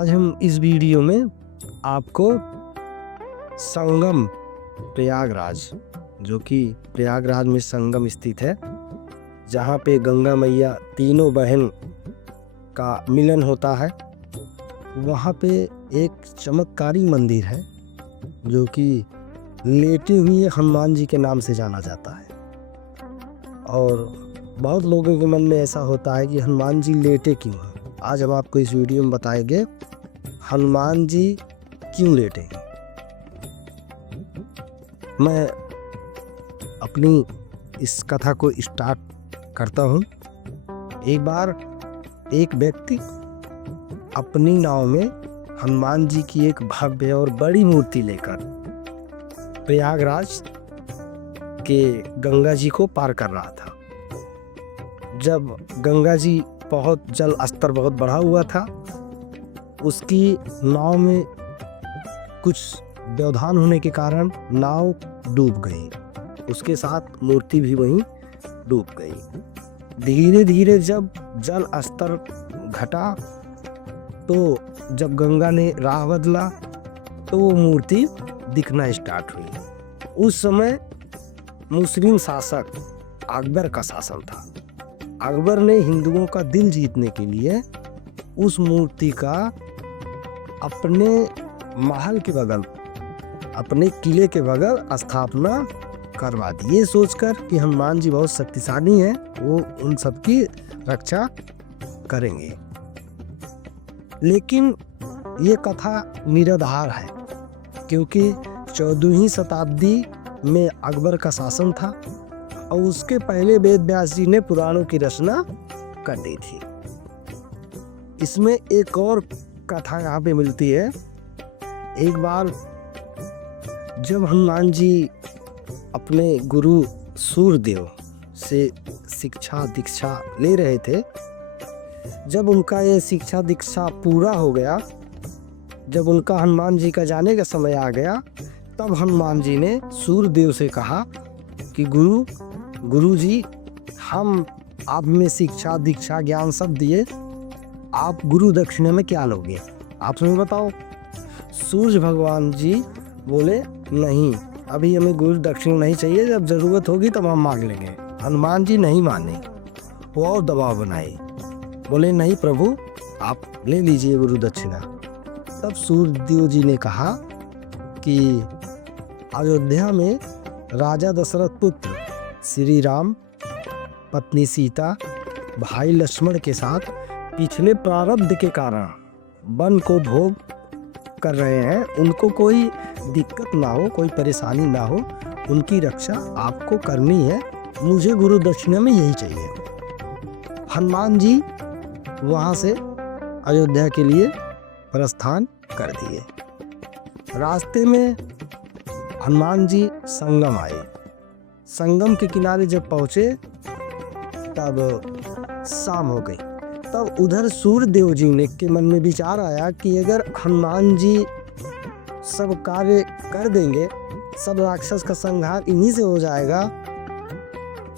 आज हम इस वीडियो में आपको संगम प्रयागराज, जो कि प्रयागराज में संगम स्थित है, जहाँ पे गंगा मैया तीनों बहन का मिलन होता है, वहाँ पे एक चमत्कारी मंदिर है जो कि लेटे हुए हनुमान जी के नाम से जाना जाता है। और बहुत लोगों के मन में ऐसा होता है कि हनुमान जी लेटे क्यों हैं। आज हम आपको इस वीडियो में बताएंगे हनुमान जी क्यों लेटे हैं। मैं अपनी इस कथा को स्टार्ट करता हूँ। एक बार एक व्यक्ति अपनी नाव में हनुमान जी की एक भव्य और बड़ी मूर्ति लेकर प्रयागराज के गंगा जी को पार कर रहा था। जब गंगा जी जल स्तर बहुत बढ़ा हुआ था, उसकी नाव में कुछ व्यवधान होने के कारण नाव डूब गई, उसके साथ मूर्ति भी वहीं डूब गई। धीरे धीरे जब जल स्तर घटा तो जब गंगा ने राह बदला तो वो मूर्ति दिखना स्टार्ट हुई। उस समय मुस्लिम शासक अकबर का शासन था। अकबर ने हिंदुओं का दिल जीतने के लिए उस मूर्ति का अपने महल के बगल, अपने किले के बगल स्थापना करवा दी, ये सोचकर कि हनुमान जी बहुत शक्तिशाली हैं, वो उन सबकी रक्षा करेंगे। लेकिन ये कथा निराधार है, क्योंकि 14वीं शताब्दी में अकबर का शासन था और उसके पहले वेद व्यास जी ने पुराणों की रचना कर दी थी। इसमें एक और कथा यहाँ पे मिलती है। एक बार जब हनुमान जी अपने गुरु सूर्यदेव से शिक्षा दीक्षा ले रहे थे, जब उनका ये शिक्षा दीक्षा पूरा हो गया, जब उनका हनुमान जी का जाने का समय आ गया, तब हनुमान जी ने सूर्यदेव से कहा कि गुरु जी, हम आप में शिक्षा दीक्षा ज्ञान सब दिए, आप गुरु दक्षिणा में क्या लोगे, आप हमें बताओ। सूर्य भगवान जी बोले, नहीं, अभी हमें गुरु दक्षिणा नहीं चाहिए, जब जरूरत होगी तब हम मांग लेंगे। हनुमान जी नहीं माने, वो और दबाव बनाए, बोले नहीं प्रभु, आप ले लीजिए गुरु दक्षिणा। तब सूर्यदेव जी ने कहा कि अयोध्या में राजा दशरथ पुत्र श्री राम, पत्नी सीता, भाई लक्ष्मण के साथ पिछले प्रारब्ध के कारण वन को भोग कर रहे हैं, उनको कोई दिक्कत ना हो, कोई परेशानी ना हो, उनकी रक्षा आपको करनी है, मुझे गुरु दक्षिणा में यही चाहिए। हनुमान जी वहाँ से अयोध्या के लिए प्रस्थान कर दिए। रास्ते में हनुमान जी संगम आए। संगम के किनारे जब पहुँचे तब शाम हो गई। तब उधर सूर्यदेव जी ने के मन में विचार आया कि अगर हनुमान जी सब कार्य कर देंगे, सब राक्षस का संहार इन्हीं से हो जाएगा,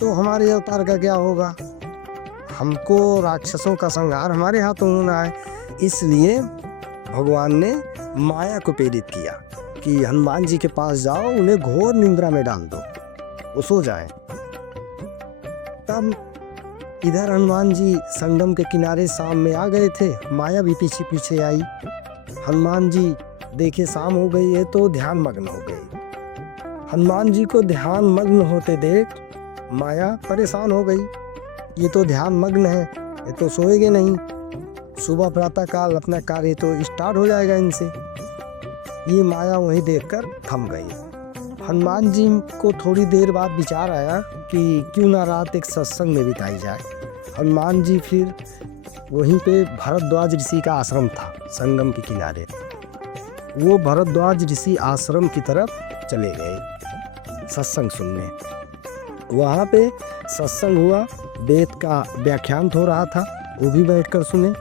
तो हमारे अवतार का क्या होगा। हमको राक्षसों का संहार हमारे हाथों होना है। इसलिए भगवान ने माया को प्रेरित किया कि हनुमान जी के पास जाओ, उन्हें घोर निंद्रा में डाल दो, वो सो जाए। तब इधर हनुमान जी संगम के किनारे शाम में आ गए थे, माया भी पीछे पीछे आई। हनुमान जी देखे शाम हो गई है तो ध्यान मग्न हो गई। हनुमान जी को ध्यान मग्न होते देख माया परेशान हो गई, ये तो ध्यान मग्न है, ये तो सोएंगे नहीं, सुबह प्रातः काल अपना कार्य तो स्टार्ट हो जाएगा इनसे। ये माया वहीं देखकर थम गई। हनुमान जी को थोड़ी देर बाद विचार आया कि क्यों ना रात एक सत्संग में बिताई जाए। हनुमान जी फिर वहीं पे भरद्वाज ऋषि का आश्रम था संगम के किनारे, वो भरद्वाज ऋषि आश्रम की तरफ चले गए सत्संग सुनने। वहाँ पे सत्संग हुआ, वेद का व्याख्यान हो रहा था, वो भी बैठकर सुने।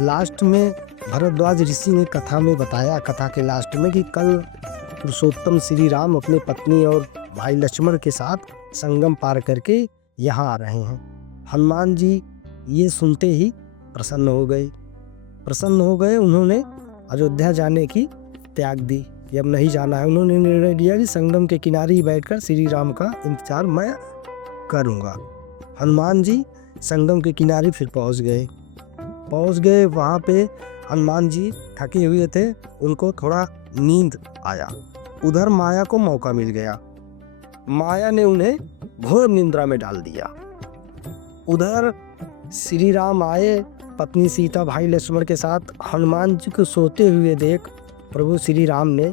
लास्ट में भरद्वाज ऋषि ने कथा में बताया, कथा के लास्ट में, कि कल पुरुषोत्तम श्री राम अपने पत्नी और भाई लक्ष्मण के साथ संगम पार करके यहाँ आ रहे हैं। हनुमान जी ये सुनते ही प्रसन्न हो गए। प्रसन्न हो गए। उन्होंने अयोध्या जाने की त्याग दी कि अब नहीं जाना है। उन्होंने निर्णय लिया कि संगम के किनारे ही बैठकर श्री राम का इंतजार मैं करूँगा। हनुमान जी संगम के किनारे फिर पहुँच गए। वहाँ पे हनुमान जी थके हुए थे, उनको थोड़ा नींद आया। उधर माया को मौका मिल गया, माया ने उन्हें घोर निद्रा में डाल दिया। उधर श्री राम आए पत्नी सीता भाई लक्ष्मण के साथ। हनुमान जी को सोते हुए देख प्रभु श्री राम ने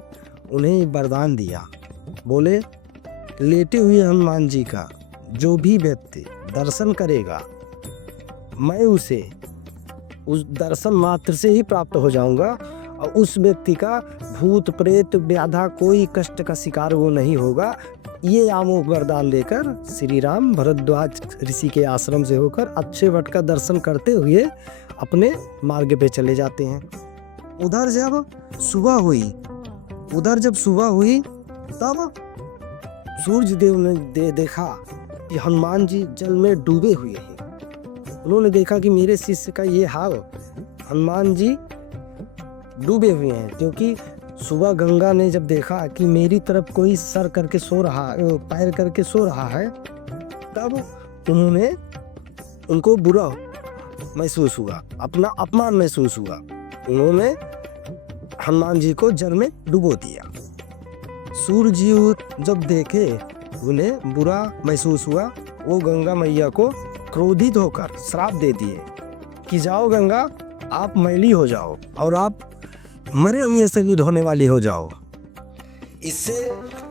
उन्हें वरदान दिया। बोले, लेटे हुए हनुमान जी का जो भी व्यक्ति दर्शन करेगा, मैं उसे उस दर्शन मात्र से ही प्राप्त हो जाऊंगा और उस व्यक्ति का भूत प्रेत व्याधा कोई कष्ट का शिकार वो नहीं होगा। ये अमोघ वरदान देकर श्री राम भरद्वाज ऋषि के आश्रम से होकर अच्छे वट का दर्शन करते हुए अपने मार्ग पे चले जाते हैं। उधर जब सुबह हुई तब सूर्य देव ने देखा कि हनुमान जी जल में डूबे हुए हैं। उन्होंने देखा कि मेरे शिष्य का ये हाल, हनुमान जी डूबे हुए हैं। क्योंकि सुबह गंगा ने जब देखा कि मेरी तरफ कोई सर करके सो रहा, पैर करके सो रहा है, तब उन्होंने उनको बुरा महसूस हुआ, अपना अपमान महसूस हुआ। उन्होंने हनुमान जी को जल में डुबो दिया। सूर्य जी जब देखे उन्हें बुरा महसूस हुआ, वो गंगा मैया को क्रोधित होकर श्राप दे दिए कि जाओ गंगा, आप मैली हो जाओ और आप मरे हुए से भी धोने वाली हो जाओ। इससे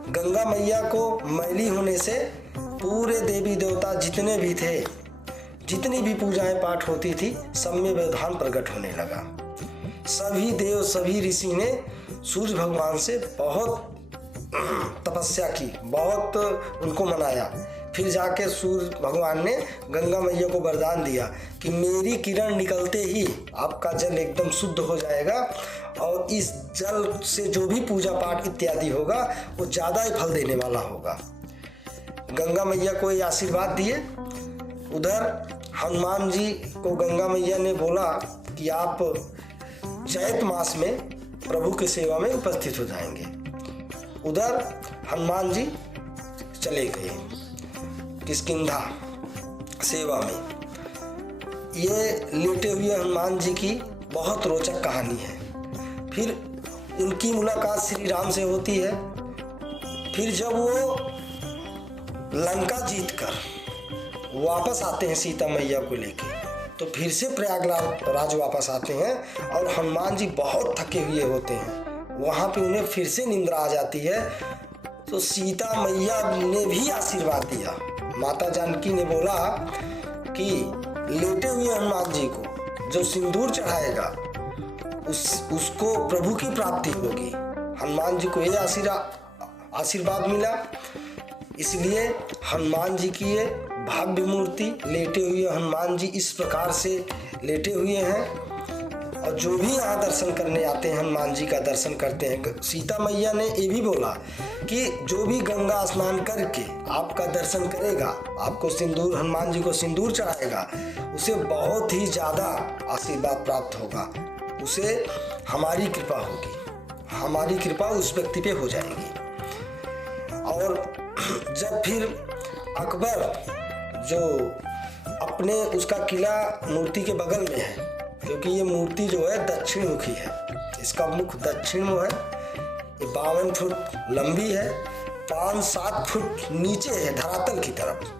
गंगा मैया को मैली होने से पूरे देवी देवता जितने भी थे, जितनी भी पूजाएं पाठ होती थी, सब में व्यवधान प्रकट होने लगा। सभी देव सभी ऋषि ने सूर्य भगवान से बहुत तपस्या की, बहुत उनको मनाया। फिर जाके सूर्य भगवान ने गंगा मैया को वरदान दिया कि मेरी किरण निकलते ही आपका जल एकदम शुद्ध हो जाएगा और इस जल से जो भी पूजा पाठ इत्यादि होगा वो ज़्यादा ही फल देने वाला होगा। गंगा मैया को ये आशीर्वाद दिए। उधर हनुमान जी को गंगा मैया ने बोला कि आप चैत मास में प्रभु की सेवा में उपस्थित हो जाएंगे। उधर हनुमान जी चले गए किष्किंधा सेवा में। ये लेटे हुए हनुमान जी की बहुत रोचक कहानी है। फिर उनकी मुलाकात श्री राम से होती है। फिर जब वो लंका जीतकर वापस आते हैं सीता मैया को लेके, तो फिर से प्रयागराज वापस आते हैं और हनुमान जी बहुत थके हुए होते हैं। वहाँ पे उन्हें फिर से निंद्रा आ जाती है। तो सीता मैया ने भी आशीर्वाद दिया। माता जानकी ने बोला कि लेटे हुए हनुमान जी को जो सिंदूर चढ़ाएगा उसको प्रभु की प्राप्ति होगी। हनुमान जी को ये आशीर्वाद मिला। इसलिए हनुमान जी की ये भव्य मूर्ति, लेटे हुए हनुमान जी इस प्रकार से लेटे हुए हैं। और जो भी यहाँ दर्शन करने आते हैं हनुमान जी का दर्शन करते हैं। सीता मैया ने ये भी बोला कि जो भी गंगा स्नान करके आपका दर्शन करेगा, आपको सिंदूर, हनुमान जी को सिंदूर चढ़ाएगा, उसे बहुत ही ज़्यादा आशीर्वाद प्राप्त होगा, उसे हमारी कृपा होगी, हमारी कृपा उस व्यक्ति पे हो जाएगी। और जब फिर अकबर जो अपने उसका किला मूर्ति के बगल में है, क्योंकि ये मूर्ति जो है दक्षिण मुखी है, इसका मुख दक्षिण में है, ये 52 फुट लंबी है, 5-7 फुट नीचे है धरातल की तरफ।